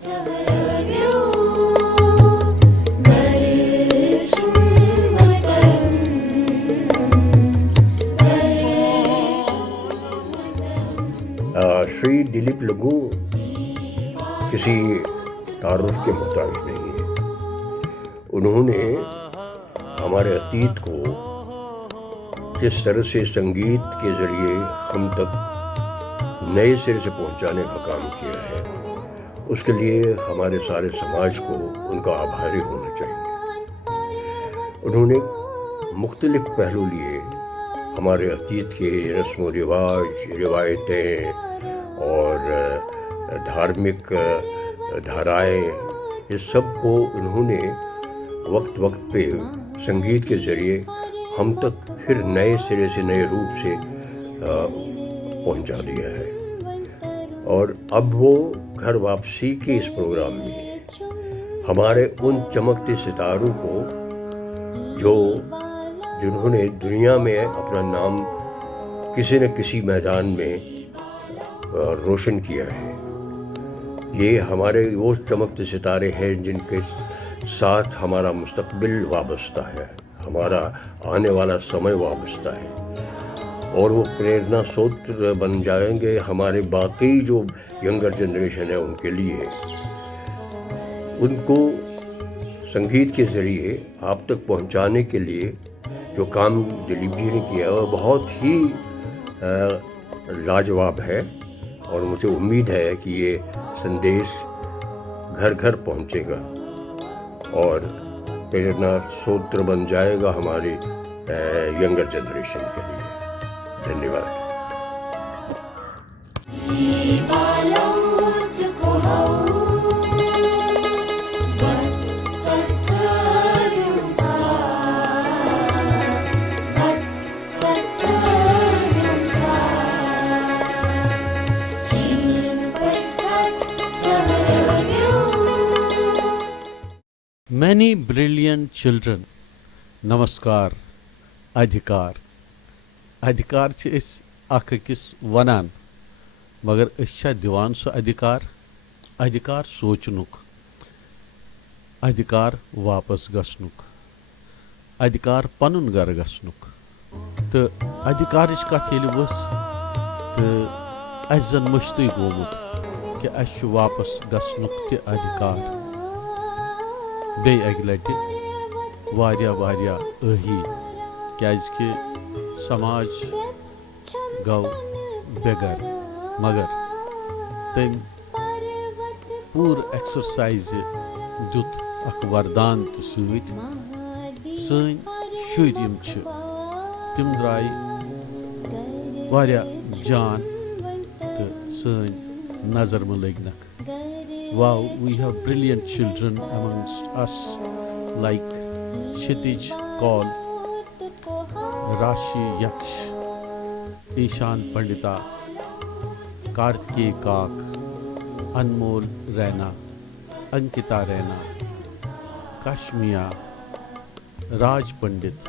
श्री दिलीप लघु किसी तारुफ के मोहताज नहीं है। उन्होंने हमारे अतीत को जिस तरह से संगीत के ज़रिए हम तक नए सिरे से पहुंचाने का काम किया है, उसके लिए हमारे सारे समाज को उनका आभारी होना चाहिए। उन्होंने मुख्तलिफ पहलू लिए हमारे अतीत के रस्म व रिवाज, रिवायतें और धार्मिक धाराएं, इस सब को उन्होंने वक्त वक्त पे संगीत के ज़रिए हम तक फिर नए सिरे से, नए रूप से पहुंचा दिया है। और अब वो घर वापसी के इस प्रोग्राम में हमारे उन चमकते सितारों को जिन्होंने दुनिया में अपना नाम किसी न किसी मैदान में रोशन किया है, ये हमारे वो चमकते सितारे हैं जिनके साथ हमारा मुस्तकबिल वाबस्ता है, हमारा आने वाला समय वाबस्ता है। और वो प्रेरणा स्रोत बन जाएंगे हमारे बाकी जो यंगर जनरेशन है उनके लिए। उनको संगीत के ज़रिए आप तक पहुंचाने के लिए जो काम दिलीप जी ने किया वो बहुत ही लाजवाब है। और मुझे उम्मीद है कि ये संदेश घर घर पहुंचेगा और प्रेरणा स्रोत बन जाएगा हमारी यंगर जनरेशन के लिए। धन्यवाद। Many brilliant children. नमस्कार। अधिकार छ अस अख अकिस वनान, मगर अस दिवान सो अधिकार सोचनुक, अधिकार वापस गसनुक, अधिकार पनुन घर गसनुक। तो अधिकारच कथ येलि वस तो अस जन मुश्तै गोमुत कि अस वापस गसनुक ते अधिकार। बे अकि लटि वारिया अही क्याजकि समाज गौ बेगर, मगर तम पूर एक्सरसाइज दुत अख वरदान तो सन शुर तिम द्राय वारिया जान तो सन नजर में लगनक। Wow, we have brilliant children amongst us like Kshitij Kaul, Rashi Yaksh, Ishan Pandita, Kartikeya Kaak, Anmol Raina, Ankita Raina, Kashmia, Raj Pandit,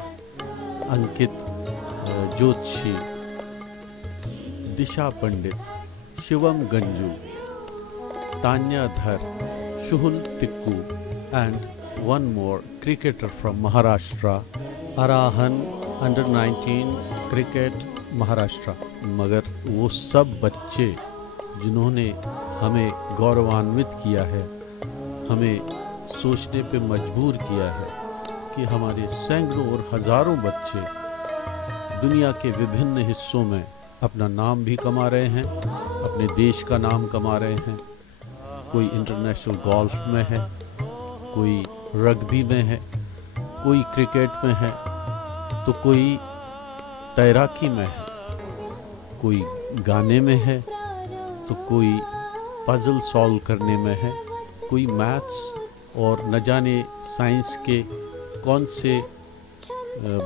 Ankit Jyotshi, Disha Pandit, Shivam Ganju, Tanya Dhar, Shuhul Tikku, and one more cricketer from Maharashtra, Arahan, under 19 cricket Maharashtra। मगर वो सब बच्चे जिन्होंने हमें गौरवान्वित किया है, हमें सोचने पे मजबूर किया है कि हमारे सैकड़ों और हज़ारों बच्चे दुनिया के विभिन्न हिस्सों में अपना नाम भी कमा रहे हैं, अपने देश का नाम कमा रहे हैं। कोई इंटरनेशनल गोल्फ में है, कोई रग्बी में है, कोई क्रिकेट में है, तो कोई तैराकी में है, कोई गाने में है, तो कोई पजल सॉल्व करने में है, कोई मैथ्स और न जाने साइंस के कौन से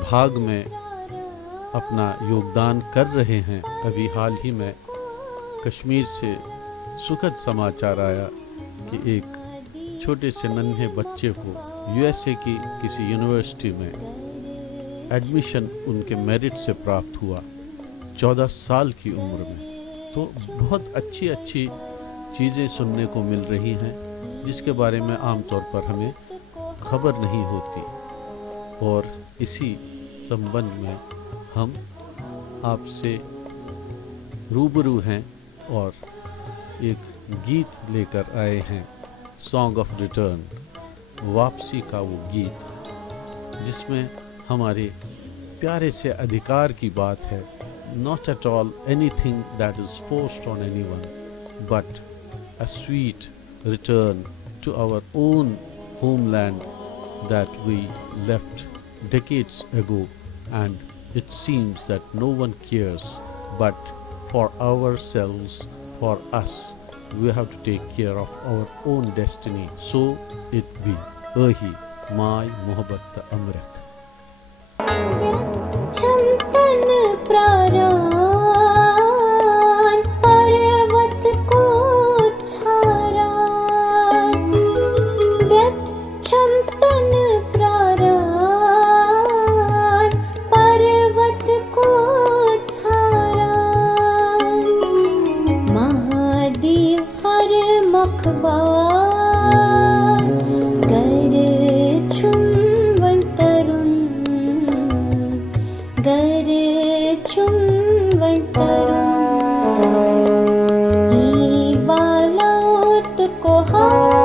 भाग में अपना योगदान कर रहे हैं। अभी हाल ही में कश्मीर से सुखद समाचार आया कि एक छोटे से नन्हे बच्चे को यूएसए की किसी यूनिवर्सिटी में एडमिशन उनके मेरिट से प्राप्त हुआ 14 साल की उम्र में। तो बहुत अच्छी चीज़ें सुनने को मिल रही हैं जिसके बारे में आमतौर पर हमें खबर नहीं होती। और इसी संबंध में हम आपसे रूबरू हैं और एक गीत लेकर आए हैं, सॉन्ग ऑफ रिटर्न, वापसी का वो गीत, जिसमें हमारे प्यारे से अधिकार की बात है। Not at all anything that is forced on anyone, but a sweet return to our own homeland that we left decades ago, and it seems that no one cares, but for ourselves, for us, we have to take care of our own destiny. So it be. Ahi, my mohabbat amrit. छमतन प्रारान पर्वत को छारा, व्यथ छमतन प्रारान पर्वत को छारा, महादेव हर मखबार गर छुम one तरुण, गर छुम one तरुण, ई Baalath कोहाव